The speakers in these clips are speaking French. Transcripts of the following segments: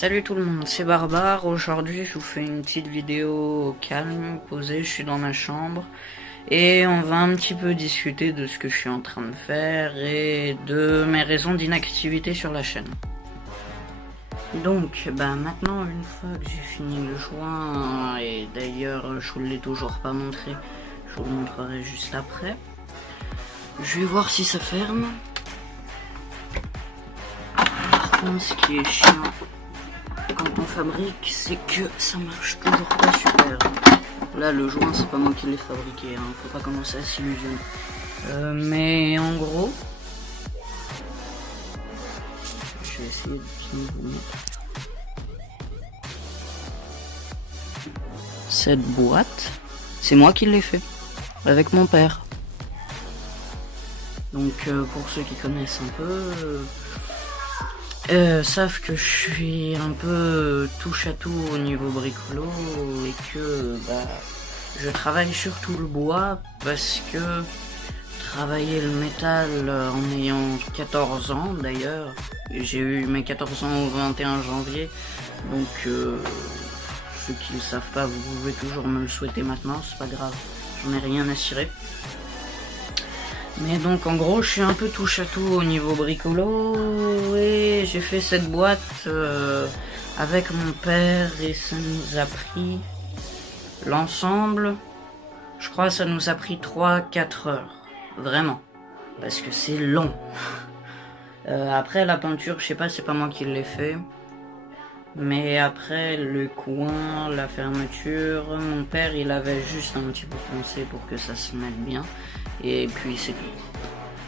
Salut tout le monde, c'est Barbare. Aujourd'hui, je vous fais une petite vidéo calme, posée. Je suis dans ma chambre et on va un petit peu discuter de ce que je suis en train de faire et de mes raisons d'inactivité sur la chaîne. Donc, maintenant, une fois que j'ai fini le joint, et d'ailleurs, je vous l'ai toujours pas montré, je vous le montrerai juste après. Je vais voir si ça ferme. Par contre, ce qui est chiant quand on fabrique, c'est que ça marche toujours pas super. Là, le joint, c'est pas moi qui l'ai fabriqué, hein. Faut pas commencer à s'illusionner. Mais en gros, je vais essayer de bien vous mettre cette boîte. C'est moi qui l'ai fait, avec mon père. Donc, pour ceux qui connaissent un peu, savent que je suis un peu touche à tout au niveau bricolo et que je travaille surtout le bois parce que travailler le métal en ayant 14 ans d'ailleurs, j'ai eu mes 14 ans au 21 janvier, donc ceux qui le savent pas, vous pouvez toujours me le souhaiter maintenant, c'est pas grave, j'en ai rien à cirer. Mais donc en gros je suis un peu touche à tout au niveau bricolo et j'ai fait cette boîte avec mon père et ça nous a pris l'ensemble, je crois que ça nous a pris 3-4 heures, vraiment, parce que c'est long. Après la peinture, je sais pas, c'est pas moi qui l'ai fait, mais après le coin, la fermeture, mon père il avait juste un petit peu poncé pour que ça se mette bien. Et puis c'est tout.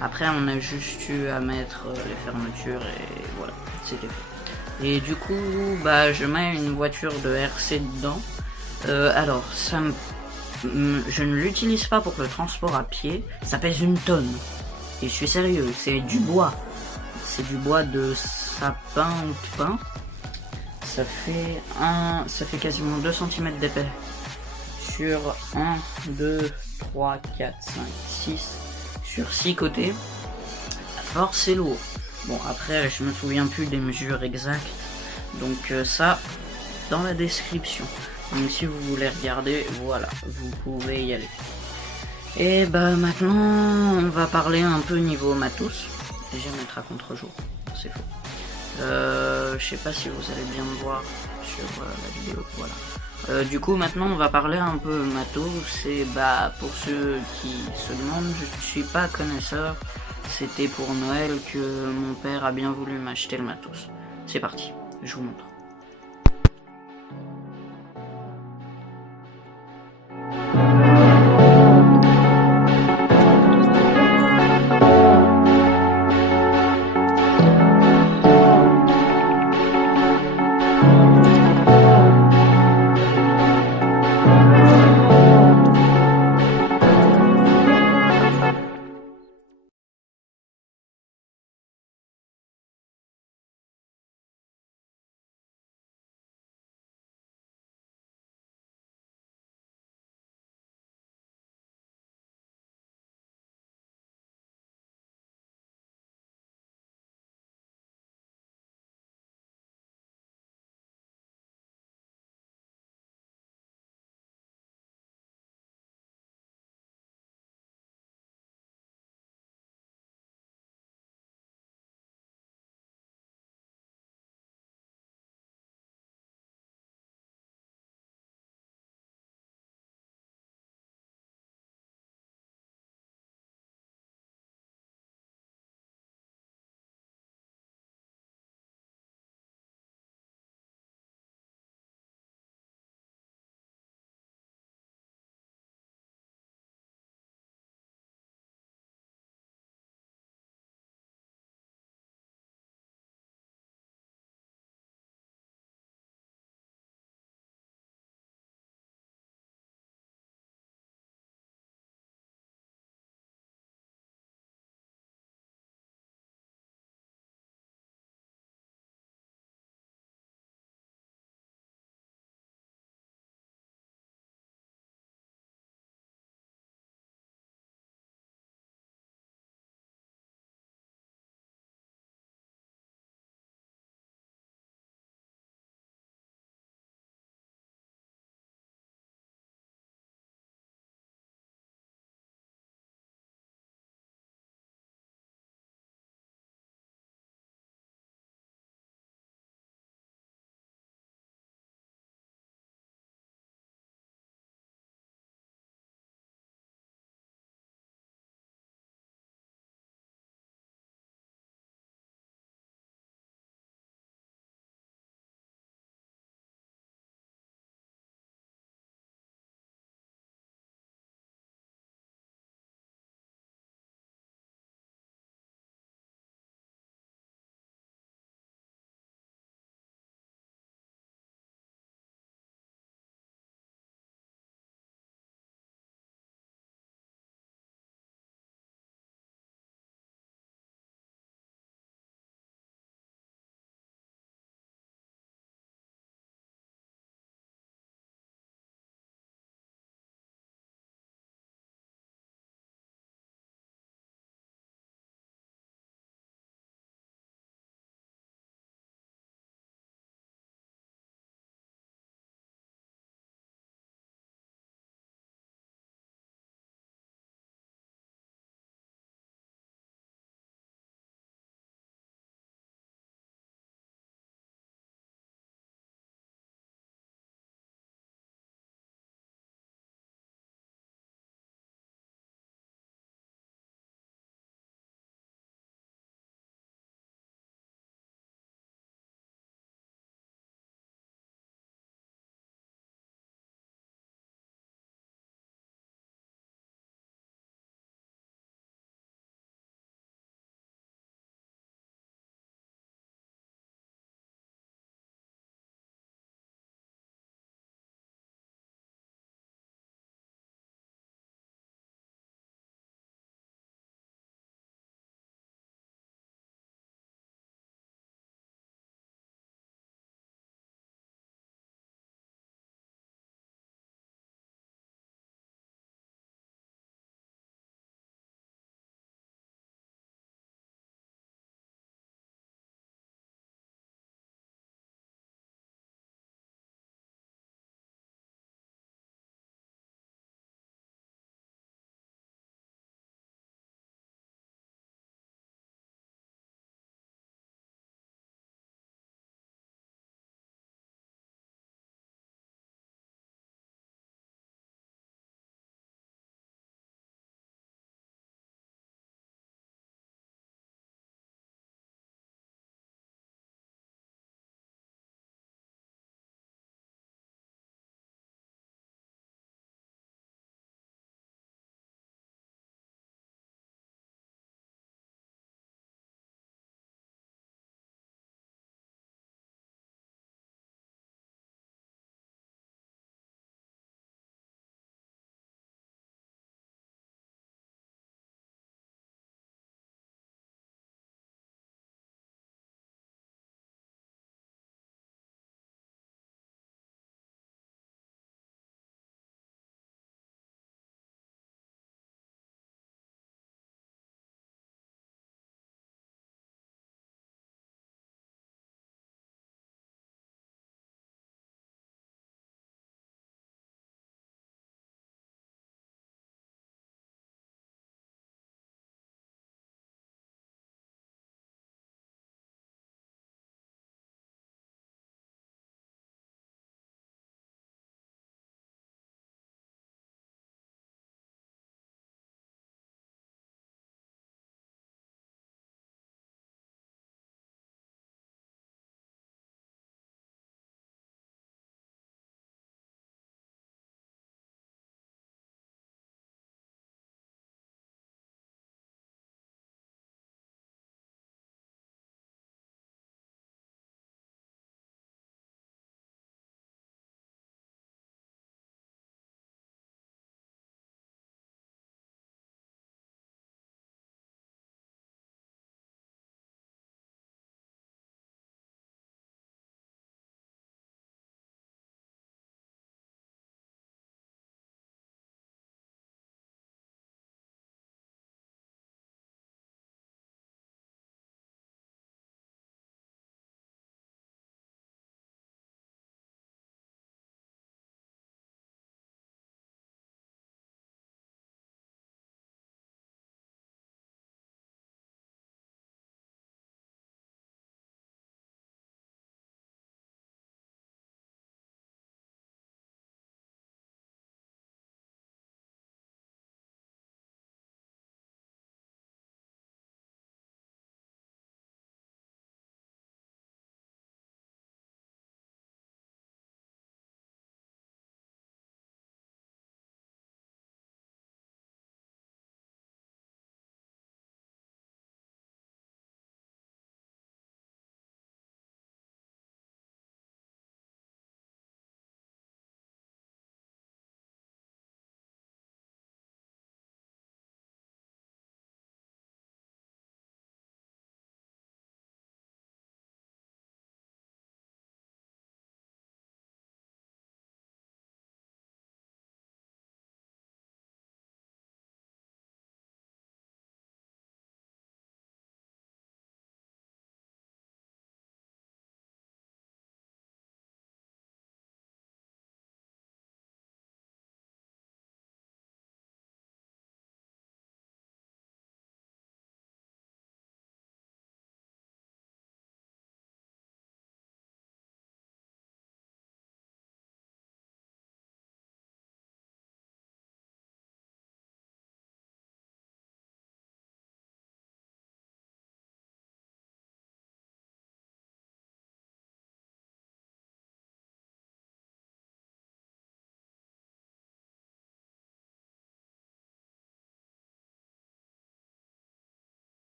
Après on a juste eu à mettre les fermetures et voilà, c'était fait. Et du coup, je mets une voiture de RC dedans. Alors, je ne l'utilise pas pour le transport à pied. Ça pèse 1 tonne. Et je suis sérieux, c'est du bois. C'est du bois de sapin ou de pin. Ça fait quasiment 2 cm d'épais. Sur 1, 2, 3, 4, 5, 6, sur 6 côtés. La force c'est lourd. Bon après je me souviens plus des mesures exactes. Donc ça dans la description. Donc si vous voulez regarder, voilà, vous pouvez y aller. Et maintenant on va parler un peu niveau matos. Et je vais mettre à contre-jour. C'est faux. Je sais pas si vous allez bien me voir sur la vidéo, voilà. Du coup maintenant on va parler un peu matos, et pour ceux qui se demandent, je ne suis pas connaisseur, c'était pour Noël que mon père a bien voulu m'acheter le matos. C'est parti, je vous montre.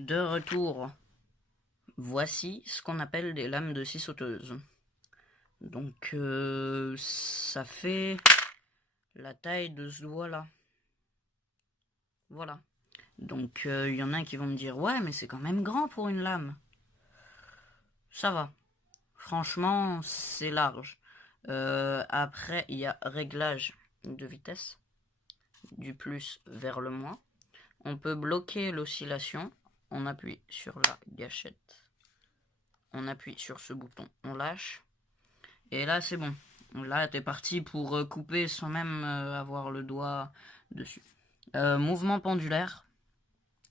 De retour, voici ce qu'on appelle des lames de scie sauteuse. Donc ça fait la taille de ce doigt là. Voilà. Donc il y en a qui vont me dire ouais mais c'est quand même grand pour une lame. Ça va. Franchement c'est large. Après il y a réglage de vitesse. Du plus vers le moins. On peut bloquer l'oscillation. On appuie sur la gâchette. On appuie sur ce bouton. On lâche. Et là c'est bon. Là t'es parti pour couper sans même avoir le doigt dessus. Mouvement pendulaire.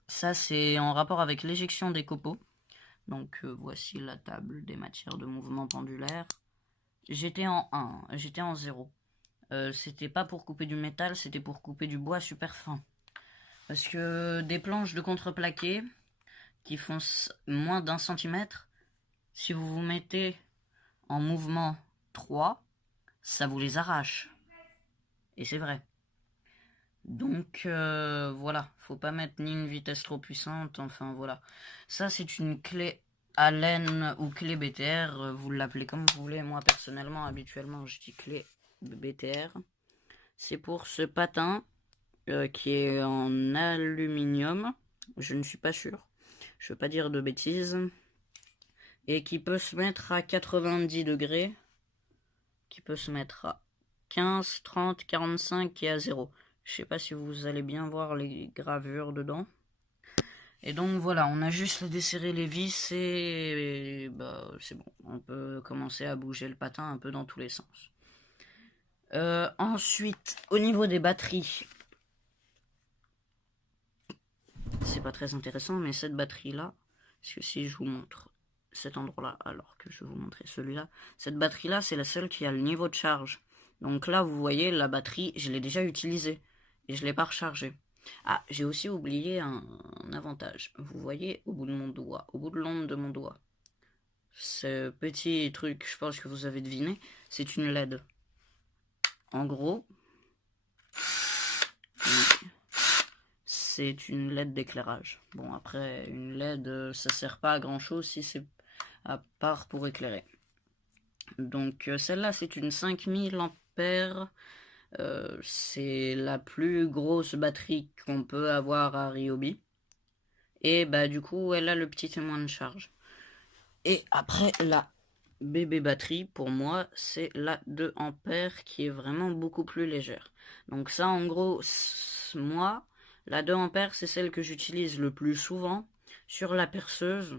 Ça c'est en rapport avec l'éjection des copeaux. Donc voici la table des matières de mouvement pendulaire. J'étais en 1, j'étais en 0. C'était pas pour couper du métal, c'était pour couper du bois super fin. Parce que des planches de contreplaqué qui font moins d'1 centimètre, si vous vous mettez en mouvement 3, ça vous les arrache. Et c'est vrai. Donc voilà, faut pas mettre ni une vitesse trop puissante, enfin voilà. Ça c'est une clé Allen ou clé BTR, vous l'appelez comme vous voulez. Moi personnellement, habituellement je dis clé BTR. C'est pour ce patin qui est en aluminium, je ne suis pas sûr, je veux pas dire de bêtises. Et qui peut se mettre à 90 degrés, qui peut se mettre à 15, 30, 45 et à 0. Je sais pas si vous allez bien voir les gravures dedans. Et donc voilà, on a juste à desserrer les vis et bah, c'est bon. On peut commencer à bouger le patin un peu dans tous les sens. Ensuite, au niveau des batteries, c'est pas très intéressant, mais cette batterie-là, parce que si je vous montre cet endroit-là, alors que je vais vous montrer celui-là, cette batterie-là, c'est la seule qui a le niveau de charge. Donc là, vous voyez, la batterie, je l'ai déjà utilisée et je l'ai pas rechargée. Ah, j'ai aussi oublié un avantage. Vous voyez au bout de mon doigt, au bout de l'onde de mon doigt, ce petit truc, je pense que vous avez deviné, c'est une LED. En gros, c'est une LED d'éclairage. Bon, après, une LED, ça sert pas à grand chose si c'est à part pour éclairer. Donc celle-là, c'est une 5000 ampères. C'est la plus grosse batterie qu'on peut avoir à Ryobi. Et bah du coup, elle a le petit témoin de charge. Et après, la bébé batterie, pour moi, c'est la 2 ampères qui est vraiment beaucoup plus légère. Donc ça, en gros, moi, la 2 ampères, c'est celle que j'utilise le plus souvent sur la perceuse.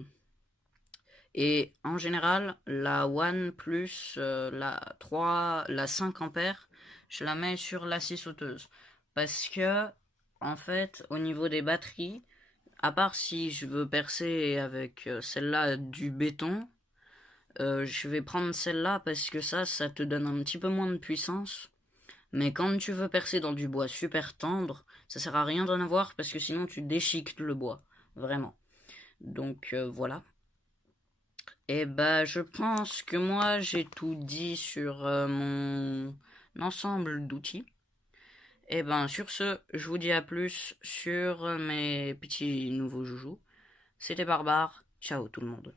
Et en général, la One plus la 3, la 5 ampères, je la mets sur la scie sauteuse. Parce que, en fait, au niveau des batteries, à part si je veux percer avec celle-là du béton, je vais prendre celle-là parce que ça te donne un petit peu moins de puissance. Mais quand tu veux percer dans du bois super tendre, ça sert à rien d'en avoir parce que sinon tu déchiquetes le bois. Vraiment. Donc voilà. Et bah je pense que moi j'ai tout dit sur mon ensemble d'outils. Et ben sur ce, je vous dis à plus sur mes petits nouveaux joujoux. C'était Barbare, ciao tout le monde.